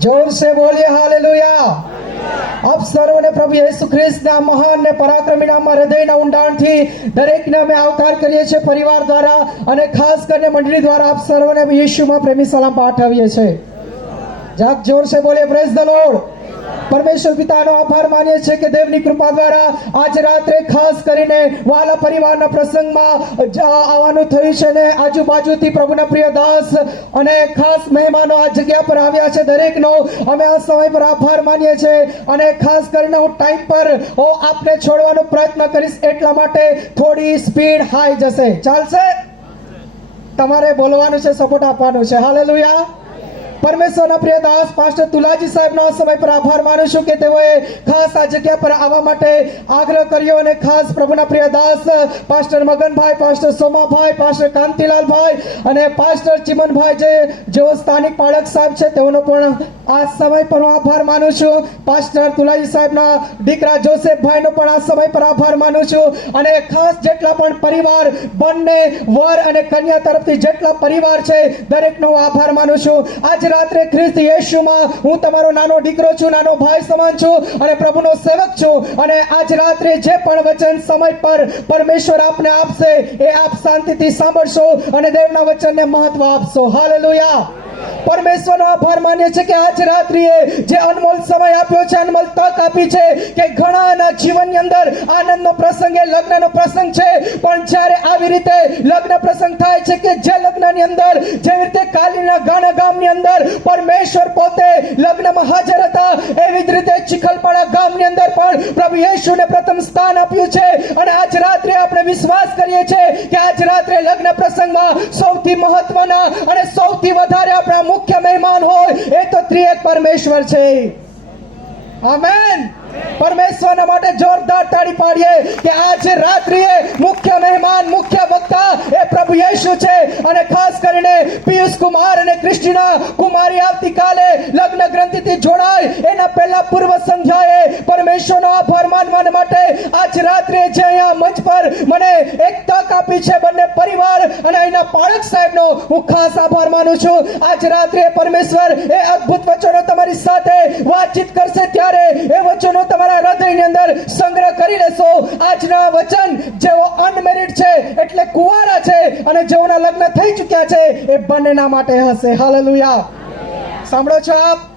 जोर से बोलिए हालेलुया। આપ સર્વને પ્રભુ યેસુ ખ્રિસ્તના મહાન ને પરાક્રમી નામમાં હૃદયના ઊંડાણથી દરેકને અમે આવકાર કરીએ છીએ પરિવાર દ્વારા અને ખાસ કરીને મંડળી દ્વારા આપ સર્વને યેશુમાં પ્રેમી સલામ પાઠવીએ છીએ। જાગ જોર સે બોલીએ પ્રેઝ ધ લોર્ડ। પરમેશ્વર પિતાનો આભાર માનીએ છીએ કે દેવની કૃપા દ્વારા આજ રાત્રે ખાસ કરીને વાલા પરિવારના પ્રસંગમાં આવવાનું થયું છે ને આજુબાજુથી પ્રભુના પ્રિય દાસ અને ખાસ મહેમાનો આ જગ્યા પર આવ્યા છે। દરેકનો અમે આ સમય પર આભાર માનીએ છીએ અને ખાસ કરીને હું ટાઈમ પર આપને છોડવાનો પ્રયત્ન કરીશ એટલા માટે થોડી સ્પીડ હાઈ જશે। ચાલશે? તમારે બોલવાનું છે, સપોર્ટ આપવાનું છે। હાલેલુયા। પરમેશ્વરના પ્રિય દાસ પાસ્ટર તુલાજી સાહેબનો આ સમય પર આભાર માનું છું કે તેઓએ ખાસ આ જગ્યા પર આવવા માટે આગ્રહ કર્યો અને ખાસ પ્રભુના પ્રિય દાસ pastor Maganbhai, pastor Somabhai, pastor Kantilalbhai અને પાસ્ટર ચિમનભાઈ જેઓ સ્થાનિક પાળક સાહેબ છે તેઓનો પણ આ સમય પર હું આભાર માનું છું। પાસ્ટર તુલાજી સાહેબના દીકરા જોસેફભાઈનો પણ આ સમય પર આભાર માનું છું અને ખાસ જેટલા પણ પરિવાર બંને વર અને કન્યા તરફથી જેટલા પરિવાર છે દરેકનો હું આભાર માનું છું। આજ રાત્રે ખ્રિસ્ત યેશુમાં હું તમારો નાનો દીકરો છું, નાનો ભાઈ સમાન છું અને પ્રભુનો સેવક છું અને આજ રાત્રે જે પણ વચન સમય પર પરમેશ્વર આપને આપશે એ આપ શાંતિથી સાંભળશો અને દેવના વચનને મહત્વ આપશો। હાલેલુયા। પરમેશ્વરનો આભાર માનીએ છીએ કે આજ રાત્રિએ જે અનમોલ સમય આપ્યો છે, અનમોલ તક આપી છે કે ઘણાના જીવનની અંદર આનંદનો પ્રસંગ એ લગ્નનો પ્રસંગ છે, પણ જ્યારે આવી રીતે લગ્ન પ્રસંગ થાય છે કે જે લગ્નની અંદર જેવી રીતે કાલીના ગાણા ગામની અંદર પરમેશ્વર પોતે લગ્નમાં હાજર હતા એવી જ રીતે ચિખલપાડા ગામની અંદર પણ પ્રભુ યેશુને પ્રથમ સ્થાન આપ્યું છે અને આજ રાત્રે આપણે વિશ્વાસ કરીએ છીએ કે આજ રાત્રે લગ્ન પ્રસંગમાં સૌથી મહત્વના અને સૌથી વધારે આપણા મુખ્ય મહેમાન હોય એ તો ત્રિએક પરમેશ્વર છે। આમેન। પરમેશ્વરના માટે જોરદાર તાળી પાડીએ કે આજે રાત્રિએ મુખ્ય મહેમાન, મુખ્ય વક્તા એ પ્રભુ યેશુ છે અને ખાસ કરીને પિયુષ કુમાર અને ક્રિસ્ટીના કુમારી આવતીકાલે લગ્ન ગ્રંથિથી જોડાય એના પહેલા પૂર્વ સંધ્યાએ પરમેશ્વરનો આભાર માનવા માટે આજ રાત્રે જે અહીંયા મંચ પર મને એક તક આપી છે બંને પરિવાર અને અહીંના પાળક સાહેબનો હું ખાસ આભાર માનું છું। આજ રાત્રે પરમેશ્વર એ અદ્ભુત વચનો તમારી સાથે વાતચીત કરશે ત્યારે એ વચનો તમારા હૃદયની અંદર સંગ્રહ કરી લેશો। આજના વચન જેઓ અનમેરિડ છે એટલે કુંવારા છે અને જેઓના લગ્ન થઈ ચૂક્યા છે એ બંનેના માટે હશે। હાલેલુયા। સાંભળો છો આપ?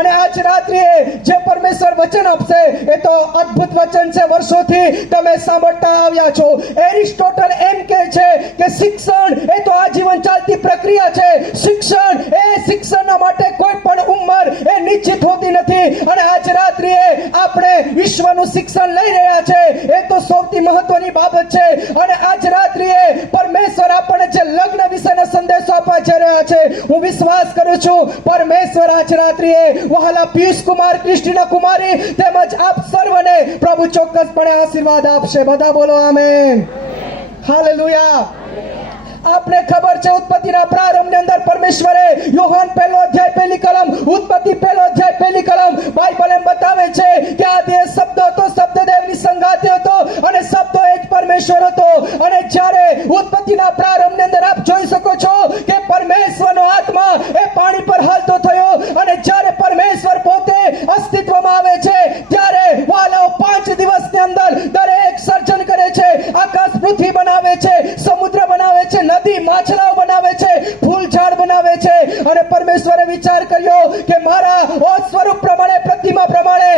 અને આજ રાત્રિએ જે પરમેશ્વર વચન આપશે એ તો અદ્ભુત વચન છે, વર્ષોથી તમે સાંભળતા આવ્યા છો। એરિસ્ટોટલ એમ કહે છે કે શિક્ષણ એ તો આજીવન ચાલતી પ્રક્રિયા છે। શિક્ષણના માટે કોઈ પણ ઉંમર એ નિશ્ચિત હોતી નથી અને આજ રાત્રિએ આપણે વિશ્વનું શિક્ષણ લઈ રહ્યા છે એ તો સૌથી મહત્વની બાબત છે અને આજ રાત્રિએ પરમેશ્વર આપણને જે લગ્ન વિશેનો સંદેશો આપવા જઈ રહ્યા છે હું વિશ્વાસ કરું છું પરમેશ્વર આજ રાત્રિએ વહાલા પિયુષ કુમાર, ક્રિસ્ટીના કુમારી તેમજ આપ સર્વને પ્રભુ ચોક્કસપણે આશીર્વાદ આપશે। બધા બોલો આમેન। હાલેલુયા। आपने खबर है उत्पत्तिना प्रारंभ अंदर परमेश्वरे योहान पहलो अध्याय पहली कलम उत्पत्ति पहलो अध्याय पहली कलम बाइबल एम बतावे छे कि आदि शब्द तो शब्द देवनी संगाते હતો અને શબ્દ એ જ પરમેશ્વર હતો અને જ્યારે ઉત્પત્તિના પ્રારંભ અંદર આપ જોઈ શકો છો કે પરમેશ્વરનો આત્મા એ પાણી પર હાલતો થયો અને જ્યારે પરમેશ્વર પોતે અસ્તિત્વમાં આવે છે ત્યારે વાલાઓ 5 દિવસની અંદર દરેક સર્જન કરે છે, આકાશ પૃથ્વી બનાવે છે, સમુદ્ર બનાવે છે, નદી માછલાઓ બનાવે છે, ફૂલ ઝાડ બનાવે છે અને પરમેશ્વરે વિચાર કર્યો કે મારા સ્વરૂપ પ્રમાણે, પ્રતિમા પ્રમાણે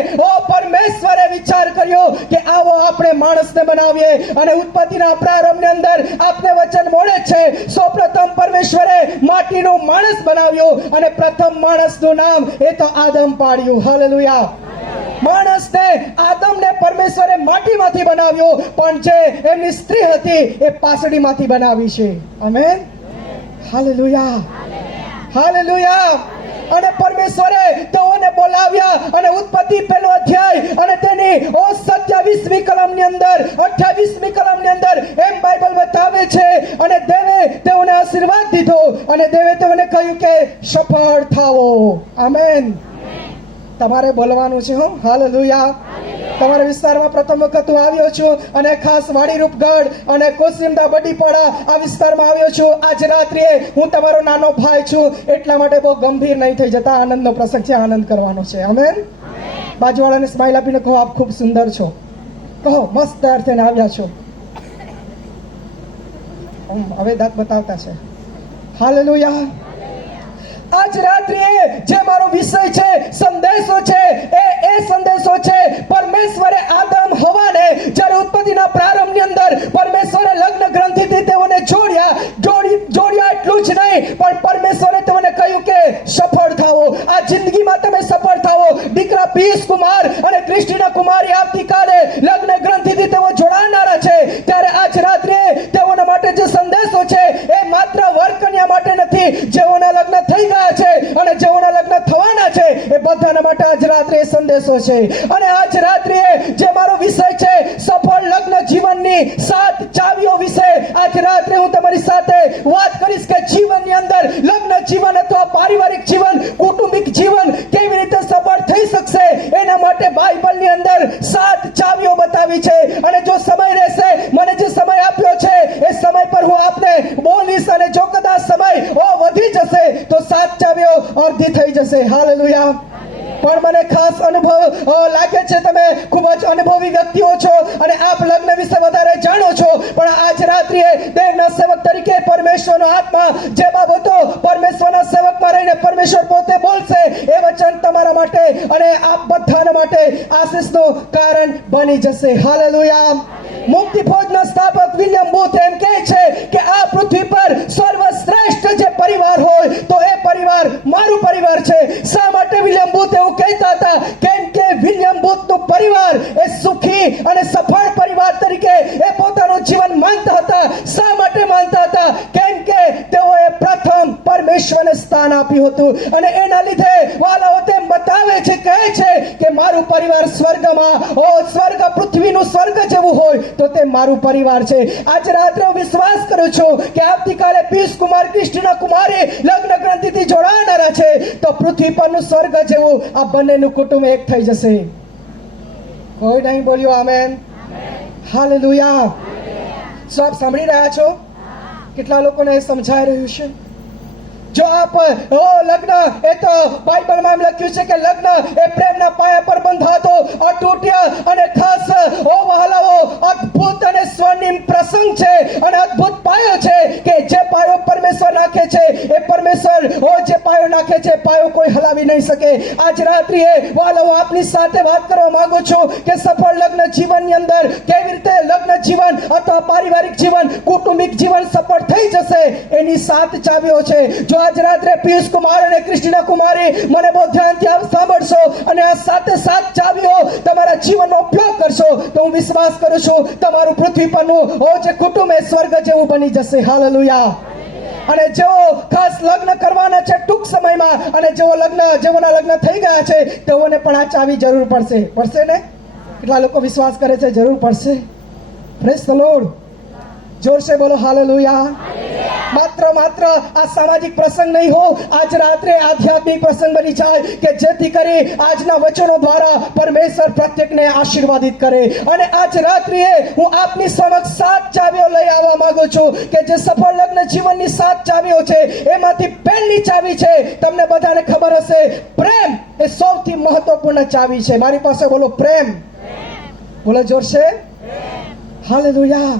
પરમેશ્વરે વિચાર કર્યો કે આવો આપણે માણસને બનાવીએ અને ઉત્પત્તિના પ્રારંભની અંદર આપને વચન મળે છે સૌપ્રથમ પરમેશ્વરે માટીનો માણસ બનાવ્યો અને પ્રથમ માણસનું નામ એ તો આદમ પાડ્યું। હાલેલુયા। માણસને આદમને પરમેશ્વરે માટીમાંથી બનાવ્યો પણ જે એમની સ્ત્રી હતી એ પાસડીમાંથી બનાવી છે। આમેન। હાલેલુયા। હાલેલુયા। અને પરમેશ્વરે તેઓને બોલાવ્યા અને ઉત્પત્તિ પહેલો અધ્યાય અને તેની 27મી કલમની અંદર 28મી કલમની અંદર એમ બાઇબલ બતાવે છે અને દેવે તેઓને આશીર્વાદ દીધો અને દેવે તેઓને કહ્યું કે સફળ થાઓ। આમેન। તમારે બોલવાનું છે હો। હાલેલુયા। તમારા વિસ્તારમાં પ્રથમ વખત હું આવ્યો છું અને ખાસ વાડીરૂપગઢ અને કોસિમદા બડીપાડા આ વિસ્તારમાં આવ્યો છું. આજ રાત્રે હું તમારો નાનો ભાઈ છું, એટલા માટે બહુ ગંભીર નહીં થઈ જતા. આનંદનો પ્રસંગ છે, આનંદ કરવાનો છે. આમેન. બાજુવાળાને સ્માઈલ આપીને કહો, આપ ખૂબ સુંદર છો. કહો, મસ્ત તૈયાર થઈને આવ્યા છો. હવે દાંત બતાવતા છે. હાલેલુયા. આજ રાત્રે જે મારો વિષય છે, સંદેશો છે, એ સંદેશો છે પરમેશ્વરે આદમ હવાને જ્યારે ઉત્પત્તિના પ્રારંભની અંદર પરમેશ્વરે લગ્ન ગ્રંથિથી તેઓને જોડ્યા એટલું જ નહીં, પણ પરમેશ્વરે તેઓને કહ્યું કે સફળ થાઓ, આ જિંદગીમાં તમે સફળ થાઓ. દીકરા પિયુષ કુમાર અને ક્રિસ્ટીના કુમારી આવતીકાલે લગ્ન ગ્રંથિથી તેઓ જોડાનારા છે. ત્યારે આજ રાત્રે તેઓના માટે જે સંદેશો છે એ માત્ર વર કન્યા માટે નથી, જેઓના લગ્ન થઈ ગયા છે અને જેઓના લગ્ન થવાના છે એ બધાના માટે આજ રાત્રે સંદેશો છે. અને આજ રાત્રે જે મારો વિષય છે સફળ લગ્ન જીવનની 7 ચાવીઓ વિશે આજ રાત્રે હું તમારી સાથે વાત કરીશ કે જીવનની અંદર લગ્ન જીવન અથવા પારિવારિક જીવન, કૌટુંબિક જીવન કેવી રીતે સફળ થઈ શકશે એના માટે બાઇબલની અંદર 7 ચાવીઓ બતાવી છે. અને જો સમય રહેશે, મને જે સમય આપ્યો છે એ સમય પર હું આપને બોલીશ, અને જો કદાચ સમય વધી જશે તો 7 ચાવીઓ અડધી થઈ જશે. હાલેલુયા. પણ મને ખાસ અનુભવ લાગે છે, તમે ખૂબ જ અનુભવી વ્યક્તિઓ છો અને આપ લગ્ન વિશે વધારે જાણો છો. પણ આજ રાત્રે દેવના સેવક તરીકે પરમેશ્વરનો આત્મા જે બાબતો પરમેશ્વરના સેવકમાં રહીને પરમેશ્વર પોતે બોલશે એ વચન તમારા માટે અને આપ બધાના માટે આશીષનું કારણ બની જશે. હાલેલુયા. મુક્તિ ફોજના સ્થાપક વિલિયમ બૂથ એમ કહે છે કે આ પૃથ્વી પર સર્વશ્રેષ્ઠ જે પરિવાર હોય તો એ પરિવાર મારું પરિવાર છે. શા માટે વિલિયમ બૂથ એવું કહેતા હતા? કેમ કે વિલિયમ બૂથનો પરિવાર એ સુખી અને સફળ પરિવાર તરીકે એ પોતાનું જીવન માનતા હતા. શા માટે માનતા હતા? કેમ કે તેઓએ પ્રથમ પરમેશ્વરને સ્થાન આપ્યું હતું અને એના લીધે વાલાઓ તેમ બતાવે છે, કહે છે કે મારું પરિવાર સ્વર્ગમાં સ્વર્ગ પૃથ્વીનું સ્વર્ગ જેવું હોય તો તે મારું પરિવાર છે. આજ રાત્રે હું વિશ્વાસ કરું છું કે આવતીકાલે પિયુષ કુમાર, ક્રિસ્ટીના કુમારી લગ્ન ગ્રંથિથી જોડાનારા છે તો પૃથ્વી પરનું સ્વર્ગ જેવું આ બંનેનું કુટુંબ એક થઈ જશે. કોઈ નહીં બોલ્યો આમેન. હાલેલુયા. શું આપ સાંભળી રહ્યા છો? કેટલા લોકોને સમજાઈ રહ્યું છે? જો આપ લગ્ન, એ તો બાઇબલમાં લખ્યું છે કે લગ્ન એ પ્રેમના પાયા પર બંધાતો અતૂટ અને ખાસ વહાલાઓ અદ્ભુત અને સ્વર્ણિમ પ્રસંગ છે અને અદ્ભુત પાયો છે કે જે પાયો પરમેશ્વર નાખે છે એ પરમેશ્વર જે પાયો નાખે છે પાયો કોઈ હલાવી નહીં શકે. આજ રાત્રે વહાલાઓ આપની સાથે વાત કરવા માંગુ છું કે સફળ લગ્ન જીવનની અંદર કેવી રીતે લગ્ન જીવન અથવા પારિવારિક જીવન, કૌટુંબિક જીવન સફળ થઈ જશે એની 7 ચાવીઓ છે. જો આજ રાત્રે પિયુષ કુમાર અને ક્રિસ્ટીના કુમારી મને બહુ ધ્યાનથી આપ સાંભળશો અને આ 7 ચાવીઓ તમારા જીવનનો ઉપયોગ કરશો તો હું વિશ્વાસ કરું છું તમારું પૃથ્વી પરનું જે કુટુંબ એ સ્વર્ગ જેવું બની જશે. હાલેલુયા. અને જેઓ ખાસ લગ્ન કરવાના છે ટૂંક સમયમાં અને જેઓના લગ્ન થઈ ગયા છે તેઓને પણ આ ચાવી જરૂર પડશે ને? કેટલા લોકો વિશ્વાસ કરે છે જરૂર પડશે? Praise the lord. જોરસે બોલો હાલેલુયા. માત્ર આ સામાજિક પ્રસંગ નહીં હો, આજ રાત્રે આધ્યાત્મિક પ્રસંગ બની જાય કે જેથી કરી આજના વચનો દ્વારા પરમેશ્વર પ્રત્યેકને આશીર્વાદિત કરે. અને આજ રાત્રે હું આપની સમક્ષ 7 ચાવીઓ લઈ આવવા માંગુ છું કે જે સફળ લગ્ન જીવનની 7 ચાવીઓ છે એમાંથી પહેલી ચાવી છે, તમને બધાને ખબર હશે, પ્રેમ એ સૌથી મહત્વપૂર્ણ ચાવી છે. મારી પાસે બોલો પ્રેમ. બોલો જોરશે. હાલેલુયા.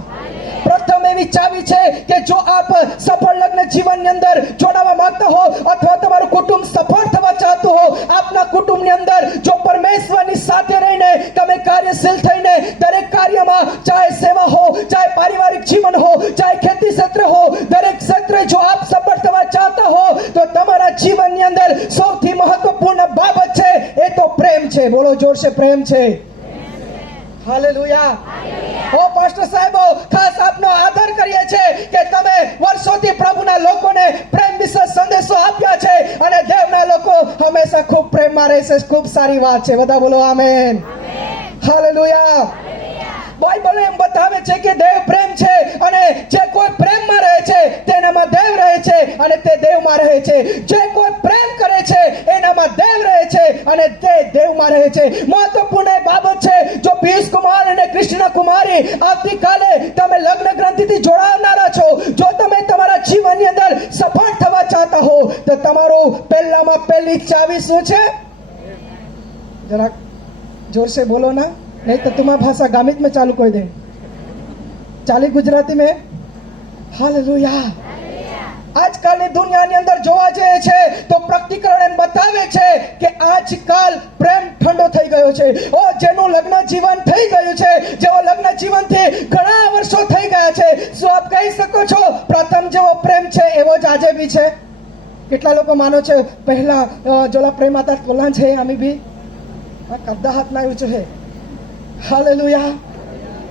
પ્રથમ એવી ચાવી છે કે જો આપ સફળ લગ્ન જીવનની અંદર જોડાવા માંગતા હો અથવા તમારું કુટુંબ સફળ થવા ચાહતું હો, આપના કુટુંબની અંદર જો પરમેશ્વરની સાથે રહીને તમે કાર્યશીલ થઈને દરેક કાર્યમાં, ચાહે સેવા હો, ચાહે પારિવારિક જીવન હો, ચાહે ખેતી ક્ષેત્ર હો, દરેક ક્ષેત્રે જો આપ સફળ થવા ચાહતા હો તો તમારા જીવનની અંદર સૌથી મહત્વપૂર્ણ બાબત છે એ તો પ્રેમ છે. બોલો જોરશે, પ્રેમ છે. હાલેલુયા. પાસ્ટર સાહેબો, ખાસ આપનો આદર કરીએ છીએ કે તમે વર્ષોથી પ્રભુના લોકોને પ્રેમ વિશે સંદેશો આપ્યા છે અને દેવના લોકો હંમેશા ખૂબ પ્રેમમાં રહેશે. ખૂબ સારી વાત છે. બધા બોલો આમેન. હાલેલુયા. બાઇબલ એમ બતાવે છે કે દેવ પ્રેમ છે અને જે કોઈ પ્રેમમાં રહે છે તેનામાં દેવ રહે છે અને તે દેવમાં રહે છે. જે કોઈ પ્રેમ કરે છે એનામાં દેવ રહે છે અને તે દેવમાં રહે છે. મહત્વપૂર્ણ બાબત છે. જો પિયુષ કુમાર અને કૃષ્ણ કુમારી આવતીકાલે તમે લગ્ન ગ્રંથિથી જોડાવનારા છો, જો તમે તમારા જીવનની અંદર સફળ થવા ચાહતા હો, તો તમારું પહેલામાં પહેલી ચાવી શું છે? जरा जोर से बोलो ना, नहीं तो तुम्हारा भाषा गामित में चालू कर दे. चाली गुजराती में. हालेलुया. આજકાલની દુનિયાની અંદર જોવા જઈએ છે તો પ્રકટીકરણ એમ બતાવે છે કે આજકાલ પ્રેમ ઠંડો થઈ ગયો છે. ઓ જેનું લગ્ન જીવન થઈ ગયું છે, જેઓ લગ્ન જીવનથી ઘણા વર્ષો થઈ ગયા છે, શું આપ કહી શકો છો પ્રથમ જેવો પ્રેમ છે એવો જ આજે બી છે? કેટલા લોકો માનો છે પહેલા જોલા પ્રેમ હતા તોલા છે આમી બી કદ્દા હાથ ના ઊંચો છે. હાલેલુયા.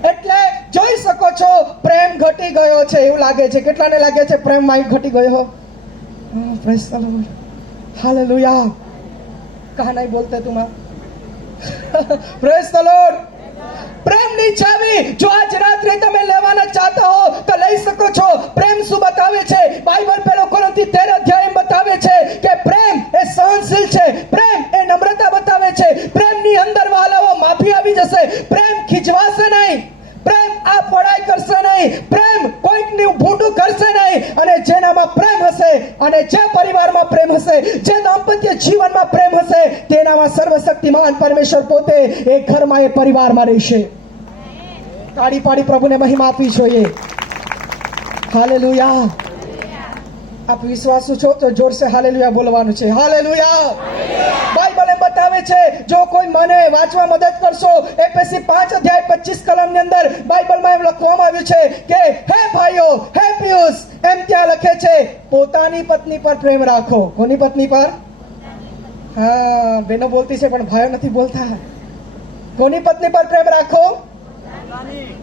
એટલે જોઈ શકો છો પ્રેમ ઘટી ગયો છે એવું લાગે છે. કેટલાને લાગે છે પ્રેમ માં ઘટી ગયો? Praise the Lord. હાલેલુયા. કહા નહીં બોલતે તુમ? Praise the Lord. પ્રેમની ચાવી જો આજ રાત્રે તમે લેવાના ચાહતા હો તો લઈ શકો છો. પ્રેમ શું બતાવે છે? બાઇબલ પહેલો કોરિન્થી 13 અધ્યાય બતાવે છે કે પ્રેમ એ સહનશીલ છે, પ્રેમ એ નમ્રતા બતાવે છે, પ્રેમની અંદર વાલાઓ માફી આવી જશે, પ્રેમ ખીજવાશે નહીં, પ્રેમ આ પડાઈ કરશે નહીં, પ્રેમ કોઈકનું ભૂંડું કરશે નહીં. અને જેનામાં પ્રેમ હશે અને જે પરિવારમાં પ્રેમ હશે, જે દાંપત્ય જીવનમાં પ્રેમ હશે, તેનામાં સર્વશક્તિમાન પરમેશ્વર પોતે એ ઘરમાં એ પરિવારમાં રહેશે. તાળી પાડી પ્રભુને મહિમા આપવી જોઈએ. હાલેલુયા. આપ વિશ્વાસુ છો તો જોર સે હાલેલુયા બોલવાનું છે. હાલેલુયા. બાઇબલ એમ બતાવે છે, જો કોઈ મને વાંચવા મદદ કરશો, એફએસી 5 અધ્યાય 25 કલમની અંદર બાઇબલમાં એમ લખવામાં આવ્યું છે કે હે ભાઈઓ, હે પિયુષ, એમ ત્યાં લખે છે પોતાની પત્ની પર પ્રેમ રાખો. કોની પત્ની પર? હા, બહેનો બોલતી છે પણ ભાઈઓ નથી બોલતા. કોની પત્ની પર પ્રેમ રાખો?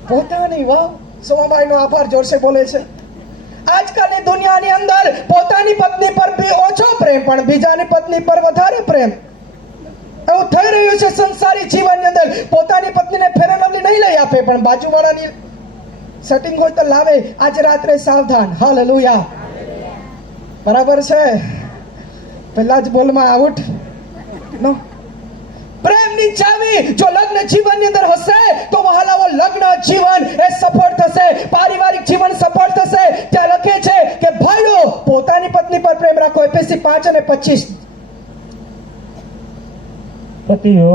પોતાની. વાહ, સોમાબાઈનો આભાર. જોરસે બોલે છે. આજકાલની દુનિયાની અંદર પોતાની પત્ની પર બી ઓછો પ્રેમ પણ બીજાની પત્ની પર વધારે પ્રેમ એવું થઈ રહ્યું છે સંસારી જીવનની અંદર. પોતાની પત્નીને ફેર એન્ડ લવલી નહીં લઈ આપે પણ બાજુવાળાની સેટિંગ હોય તો લાવે. આજે રાત્રે સાવધાન. હાલેલુયા. બરાબર છે? પહેલા જ બોલમાં આઉટ નો. પ્રેમની ચાવી જો લગ્ન જીવનની અંદર હશે તો વહાલાઓ લગ્ન જીવન એ સફળ થશે, પારિવારિક જીવન સફળ થશે. ત્યાં લખે છે કે ભાઈઓ પોતાની પત્ની પર પ્રેમ રાખો. એફએસી 5 અને 25. પતિઓ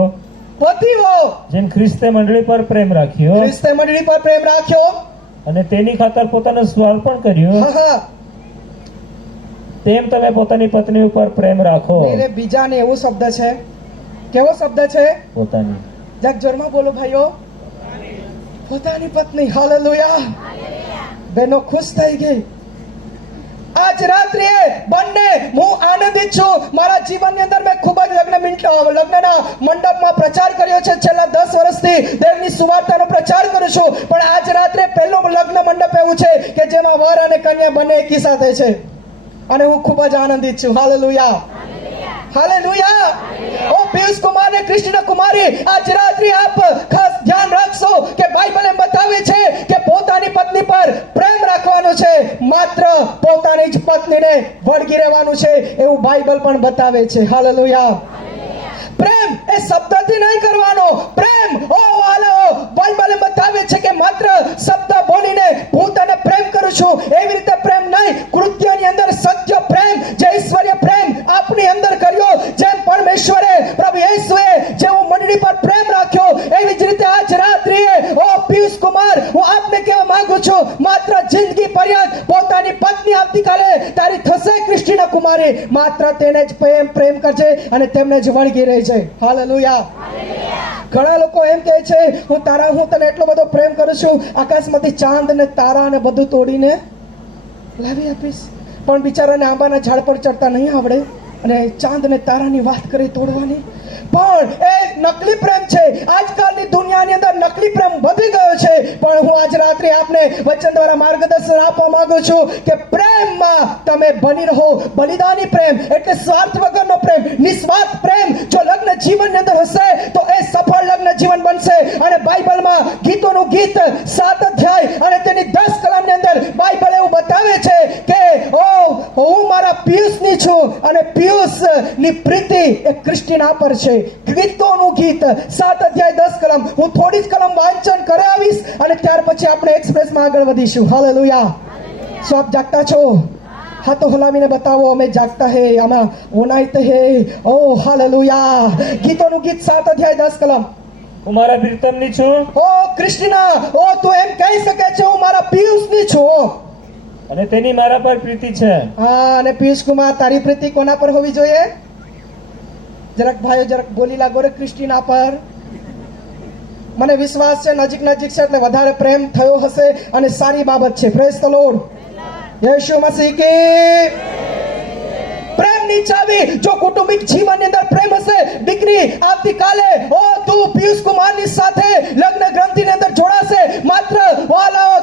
જેમ ખ્રિસ્તે મંડળી પર પ્રેમ રાખ્યો, ખ્રિસ્તે મંડળી પર પ્રેમ રાખ્યો અને તેની ખાતર પોતાનો સ્વાલ પણ કર્યો, હા, તેમ તમે પોતાની પત્ની ઉપર પ્રેમ રાખો. એટલે બીજાને એવો શબ્દ છે. કેવો શબ્દ છે? પોતાની. જગ જોરમાં બોલો ભાઈઓ. પોતાની પત્ની. હાલેલુયા. બહેનો ખુશ થઈ ગઈ. આજ રાત્રે બંને હું આનંદિત છું. મારા જીવનની અંદર મેં ખૂબ જ લગ્નના મંડપમાં પ્રચાર કર્યો છે. છેલ્લા 10 વર્ષથી દેવની સુવાર્તાનો પ્રચાર કરું છું. પણ આજ રાત્રે પહેલો લગ્ન મંડપ એવું છે કે જેમાં વર અને કન્યા બંને એકી સાથે છે અને હું ખૂબ જ આનંદિત છું. હાલેલુયા. હાલેલુયા. ઓ પિયુષ કુમાર ને કૃષ્ણ કુમારી, આજ રાત્રે આપ ખાસ ધ્યાન રાખશો કે બાઇબલ એમ બતાવે છે કે પોતાની પત્ની પર પ્રેમ રાખવાનો છે, માત્ર પોતાની જ પત્નીને વળગી રહેવાનું છે એવું બાઇબલ પણ બતાવે છે. હાલેલુયા. પ્રેમ એ શબ્દથી નહીં કરવાનો. પ્રેમ ઓ વાલો બાઇબલ એમ બતાવે છે કે માત્ર શબ્દ બોલીને હું તને પ્રેમ કરું છું એવી રીતે પ્રેમ નહીં, કૃત્યની અંદર સત્ય પ્રેમ, જે ઈશ્વરીય પ્રેમ આપની અંદર કર્યો, જેમ પરમેશ્વરે પ્રભુ યેસુએ જેવો મંડળી પર પ્રેમ રાખ્યો એવી જ રીતે આજ રાત્રિએ ઓ પિયુષ કુમાર હું આપને કહેવા માંગુ છું, માત્ર જિંદગી પર્યંત પોતાની પત્ની આવતીકાલે તારી થશે કૃષ્ણ કુમારી, માત્ર તેને જ પ્રેમ કરજે અને તેમને જ વળગી રહેજે. હાલેલુયા. ઘણા લોકો એમ કહે છે હું તને એટલો બધો પ્રેમ કરું છું, આકાશમાંથી ચાંદ ને તારા ને બધું તોડીને લાવી આપીશ. પણ બિચારાને આંબાના ઝાડ પર ચડતા નહીં આવડે અને ચાંદ ને તારાની વાત કરે તોડવાની. પણ એ નકલી પ્રેમ છે. આજકાલની દુનિયાની અંદર નકલી પ્રેમ વધી ગયો છે. પણ હું આજ રાત્રે આપને વચન દ્વારા માર્ગદર્શન આપવા માંગુ છું કે પ્રેમમાં તમે બની રહો. બલિદાની પ્રેમ એટલે સ્વાર્થ વગરનો પ્રેમ, નિસ્વાર્થ પ્રેમ જો લગ્ન જીવનની અંદર હશે તો એ સફળ લગ્ન જીવન બનશે. અને બાઇબલમાં ગીતોનું ગીત 7 અધ્યાય અને તેની 10 કલમની અંદર બાઇબલ એવું બતાવે છે કે ઓ હું મારા પિયુષની છું અને પિયુષની પ્રીતિ એ ક્રિસ્ટીના પર છે. ગીતોનું ગીત 7 અધ્યાય 10 કલમ. હું થોડી જ કલમ વાંચન કરાવીશ અને ત્યાર પછી આપણે એક્સપ્રેસમાં આગળ વધીશું. હાલેલુયા. શું આપ જાગતા છો? હાથો હલાવીને બતાવો, અમે જાગતા હે, આમાં ઓનાઈત હે. ઓ હાલેલુયા. ગીતોનું ગીત 7 અધ્યાય 10 કલમ. હું મારા પ્રીતમની છું ઓ ક્રિસ્ટીના, ઓ તું એમ કહી શકે છે હું મારા પિયુષની છું. અને તેની મારા પર પ્રીતિ છે. હા, અને પિયુષ કુમાર, તારી પ્રીતિ કોના પર હોવી જોઈએ? જરાક ભાઈઓ જરાક બોલી લાગો રે ક્રિસ્ટીના પર. મને વિશ્વાસ છે નજીક નજીક છે એટલે વધારે પ્રેમ થયો હશે અને સારી બાબત છે. Praise the Lord. Yeshu Masih કી. પ્રેમની ચાવી. જો કૌટુંબિક જીવનની અંદર પ્રેમ હશે, દીકરી આવતીકાલે ઓ તું પિયુષ કુમારની સાથે લગ્ન ગ્રંથિની અંદર જોડાશે. માત્ર વાલાઓ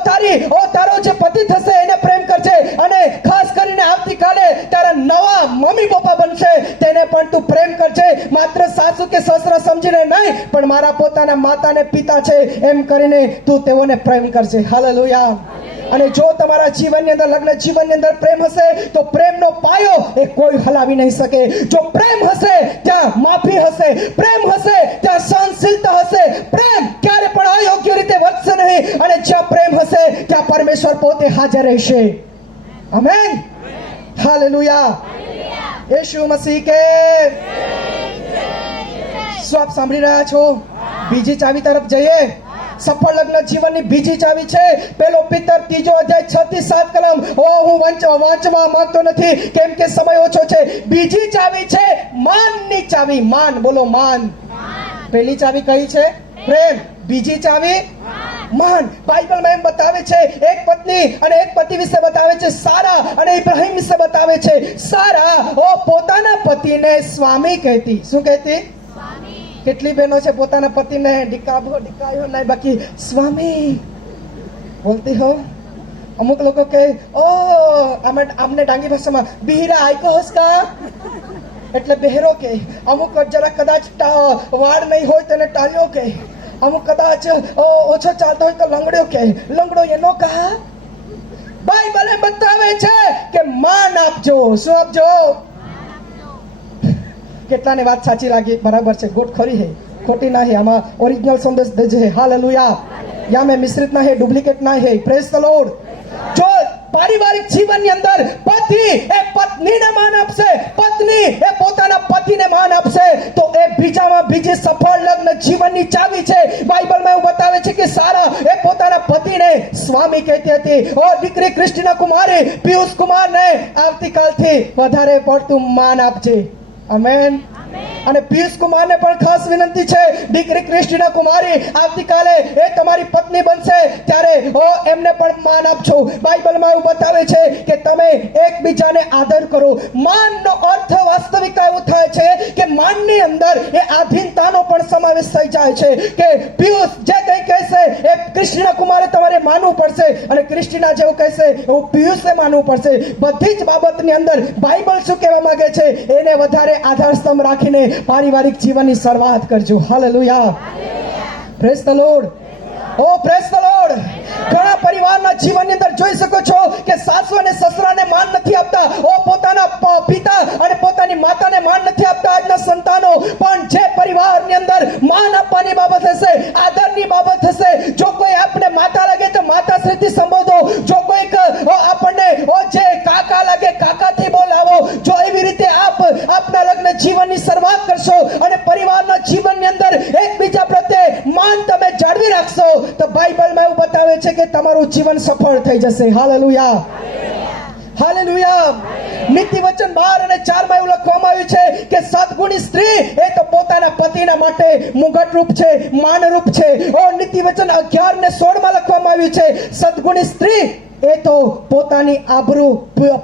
તારો જે પતિ થશે એને પ્રેમ કરજે, અને ખાસ કરીને આવતીકાલે તારા નવા મમ્મી પપ્પા બનશે તેને પણ તું પ્રેમ કરજે. માત્ર સાસુ કે સસરા સમજીને નહીં, પણ મારા પોતાના માતા ને પિતા છે એમ કરીને તું તેઓને પ્રેમ કરજે. હાલેલુયા. અને જો તમારા જીવનની અંદર, લગ્ન જીવનની અંદર પ્રેમ હશે તો પ્રેમનો પાયો એ કોઈ હલાવી નહીં શકે. જો પ્રેમ હશે ત્યાં માફી હશે, પ્રેમ હશે ત્યાં સહનશીલતા હશે. પ્રેમ ક્યારે પણ અયોગ્ય રીતે વર્તશે નહીં, અને જ્યાં પ્રેમ હશે ત્યાં પરમેશ્વર પોતે હાજર રહેશે. આમેન. હાલેલુયા. યેશુ મસીહ કે. શું આપ સાંભળી રહ્યા છો? બીજી ચાવી તરફ જઈએ. સફળ લગ્ન જીવનની બીજી ચાવી છે પેલો પિતર 3 અધ્યાય 6 થી 7 કલમ. હું વાંચવા માંગતો નથી કેમ કે સમય ઓછો છે. બીજી ચાવી છે માનની ચાવી. માન, બોલો માન. પહેલી ચાવી કઈ છે? પ્રેમ. બીજી ચાવી માન. બાઇબલમાં એમ બતાવે છે એક પત્ની અને એક પતિ વિશે બતાવે છે. સારા અને ઇબ્રાહિમ વિશે બતાવે છે. સારા પોતાના પતિને સ્વામી કહેતી. શું કહેતી? કેટલી બહેનો છે પોતાના પતિને ડિકાયો નહીં, બાકી સ્વામી બોલતી હો. અમુક લોકો કહે આમને ડાંગી ભાષામાં બિહરા આયકો હસકા, એટલે બહેરો કે. અમુક જરા કદાચ વાળ નહીં હોય તેને ટાળ્યો કે. અમુક કદાચ ઓછો ચાલતો હોય તો લંગડ્યો કે. લંગડો એનો કહા. બાઇબલે બતાવે છે કે માન આપજો. શું આપજો? કેટલાની વાત સાચી લાગી? બરાબર છે, ગોટ ખરી હે, ખોટી ના હે. આમાં ઓરિજિનલ સંદેશ દેજે. હાલેલુયા. યા મેં મિશ્રિત ના હે, ડુપ્લિકેટ ના હે. Praise the lord. જો પારિવારિક જીવનની અંદર પતિ એ પત્નીને માન આપશે, પત્ની એ પોતાના પતિને માન આપશે, તો એ બીજી સફળ લગ્ન જીવનની ચાવી છે. બાઇબલમાં એવું બતાવે છે કે સારા એ પોતાના પતિને સ્વામી કહેતી હતી. દીકરી ક્રિસ્ટીના કુમારી પિયુષ કુમારને આવતીકાલથી વધારે પડતું માન આપજે. આમેન. અને પિયુષ કુમારને પણ ખાસ વિનંતી છે, દીકરી ક્રિસ્ટીના કુમારી આવતીકાલે એ તમારી પત્ની બનશે ત્યારે એમને પણ માન આપજો. બાઇબલમાં એવું બતાવે છે કે તમે એકબીજાને આદર કરો. માનનો અર્થ વાસ્તવિકતા એવું થાય છે કે માનની અંદર એ આધીનતાનો પણ સમાવેશ થઈ જાય છે કે પિયુષ જે કંઈ કહેશે એ ક્રિસ્ટીના કુમારે તમારે માનવું પડશે, અને ક્રિસ્ટીના જેવું કહેશે એવું પિયુષે માનવું પડશે. બધી જ બાબતની અંદર બાઇબલ શું કહેવા માંગે છે એને વધારે આધાર સ્તંભ રાખીને પારિવારિક જીવનની શરૂઆત કરજો. Hallelujah. Praise the lord. O praise the lord. ઘણા પરિવારના જીવનની અંદર જોઈ શકો છો કે સાસુ અને સસરાને માન નથી આપતા, પોતાના પિતા અને પોતાની માતાને માન નથી આપતા આજના સંતાનો. પણ જે પરિવારની અંદર માન આપવાની બાબત હશે, આદરની બાબત હશે, જો કોઈ આપને માતા લાગે તો માતાશ્રીથી સંબોધો, જો કોઈક આપણને જે કાકા લાગે કાકાથી બોલાવો. જો એવી રીતે આપના લગ્ન જીવનની શરૂઆત કરશો અને પરિવારના જીવનની અંદર એકબીજા પ્રત્યે માન તમે જાળવી રાખશો તો બાઇબલમાં એવું બતાવે છે કે તમારું જીવન સફળ થઈ જશે. હાલેલુયા. હાલેલુયા. નીતિ વચન 12 અને 4 માં એવું લખવામાં આવ્યું છે કે સદગુણી સ્ત્રી એ તો પોતાના પતિના માટે મુગટ રૂપ છે, માનરૂપ છે. નીતિ વચન 11 ને 16 માં લખવામાં આવ્યું છે સદગુણી સ્ત્રી એ તો પોતાની આબરૂ,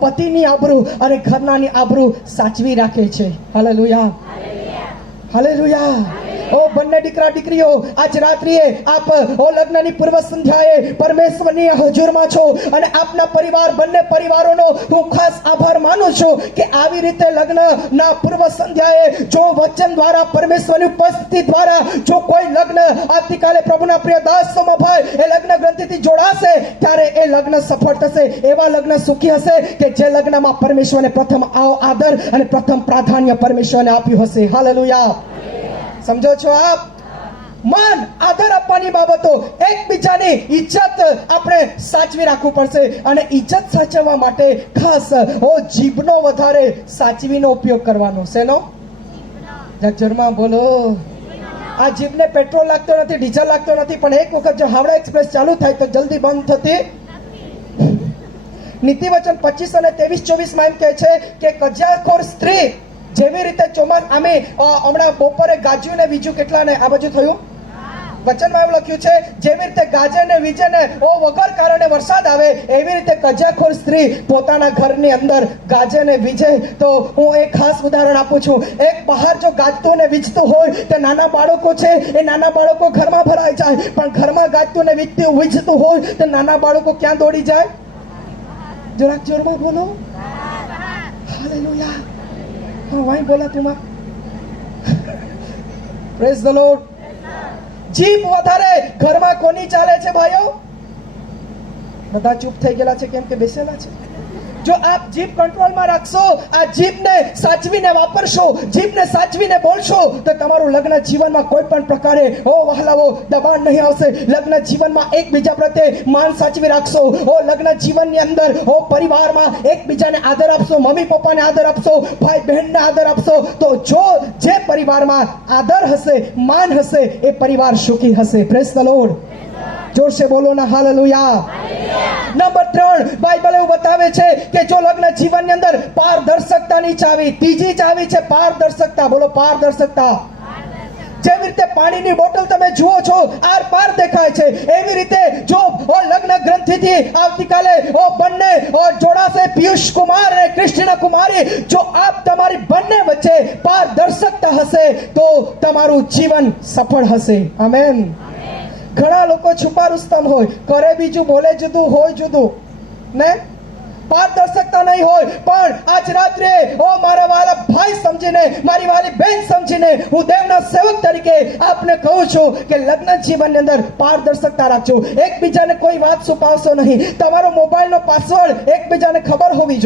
પતિની આબરૂ અને ઘરનાની આબરૂ સાચવી રાખે છે. હાલેલુયા. હાલેલુયા. ઓ બંને દીકરા દીકરીઓ આજ રાત્રિએ આપ ઓ લગ્નની પૂર્વ સંધ્યાએ પરમેશ્વરની હજુરમાં છો અને આપના પરિવાર બંને પરિવારોનો હું ખાસ આભાર માનું છું કે આવી રીતે લગ્નના પૂર્વ સંધ્યાએ જો વચન દ્વારા પરમેશ્વરની ઉપસ્થિતિ દ્વારા જો કોઈ લગ્ન આવતીકાલે પ્રભુના પ્રિય દાસોમાં ભાઈ એ લગ્ન ગ્રંથિથી જોડાશે ત્યારે એ લગ્ન સફળ થશે. એવા લગ્ન સુખી હશે કે જે લગ્નમાં પરમેશ્વરને પ્રથમ આદર અને પ્રથમ પ્રાધાન્ય પરમેશ્વરને આપ્યું હશે. હાલેલુયા. સમજો છો આપ? માન આદર આપવાની બાબતો, એકબીજાની ઇજ્જત આપણે સાચવી રાખવું પડશે અને ઇજ્જત સાચવવા માટે ખાસ જીભનો વધારે સાચવીનો ઉપયોગ કરવાનો. શેનો? જગજરમાં બોલો. આ જીભને પેટ્રોલ લાગતો નથી, ડીઝલ લાગતો નથી, પણ એક વખત જો હાવડા એક્સપ્રેસ ચાલુ થાય તો જલ્દી બંધ થતી. નીતિવચન 25 અને 23-24 માં એમ કહે છે કે કજિયાખોર સ્ત્રી જેવી રીતે અમે હમણાં બપોરે ગાજ્યું ને બીજું કેટલા ને આ બાજુ થયું વચનમાં એવું લખ્યું છે જેવી રીતે ગાજે ને વીજે ને વગર કારણે વરસાદ આવે એવી રીતે કજિયાખોર સ્ત્રી પોતાના ઘરની અંદર ગાજે ને વીજે. તો હું એક ખાસ ઉદાહરણ આપું છું. એક બહાર જો ગાજતું ને વીજતું હોય તો નાના બાળકો છે એ નાના બાળકો ઘરમાં ભરાઈ જાય, પણ ઘરમાં ગાજતું ને વીજતું હોય તો નાના બાળકો ક્યાં દોડી જાય? જરાક જોરમાં બોલો. હાલેલુયા. હા વાઈ બોલા તુમા. Praise the lord. જીભ વધારે ઘરમાં કોની ચાલે છે ભાઈઓ? બધા ચૂપ થઈ ગયેલા છે કેમ કે બેસેલા છે. જો આપ જીભ કંટ્રોલમાં રાખશો, આ જીભને સાચવીને વાપરશો, જીભને સાચવીને બોલશો તો તમારું લગ્ન જીવનમાં કોઈ પણ પ્રકારે વહાલાવો દબાણ નહીં આવશે. લગ્ન જીવનમાં એકબીજા પ્રત્યે માન સાચવી રાખશો. લગ્ન જીવનની અંદર પરિવારમાં એકબીજાને આદર આપશો, મમ્મી પપ્પાને આદર આપશો, ભાઈ બહેનને આદર આપશો. તો જો જે પરિવારમાં આદર હશે, માન હશે, એ પરિવાર સુખી હશે. Praise the lord. જોરસે બોલો ના હાલેલુયા. નંબર 3 બાઇબલ એવું બતાવે છે કે જો લગ્ન જીવનની અંદર પારદર્શકતાની ચાવી, ત્રીજી ચાવી છે પારદર્શકતા. બોલો પારદર્શકતા. જેવી રીતે પાણીની બોટલ તમે જુઓ છો આર પાર દેખાય છે, એવી રીતે જો લગ્ન ગ્રંથિથી આવતીકાલે બંને જોડાશે, પિયુષ કુમાર અને ક્રિસ્ટિના કુમારી, જો આપ તમારી બંને વચ્ચે પારદર્શકતા હશે તો તમારું જીવન સફળ હશે. આમેન. ઘણા લોકો છુપા રૂસ્તમ હોય, કરે બીજું બોલે જુદું હોય જુદું ને પારદર્શકતા નહીં હોય. પણ આજ રાત્રે મારા વાલા ભાઈ સમજીને, મારી વાલી બેન સમજીને હું દેવના સેવક તરીકે આપને કહું છું કે લગ્ન જીવનની અંદર પારદર્શકતા રાખજો. એકબીજાને કોઈ વાત છુપાવશો નહીં. તમારો મોબાઈલનો પાસવર્ડ એકબીજાને ખબર હોવી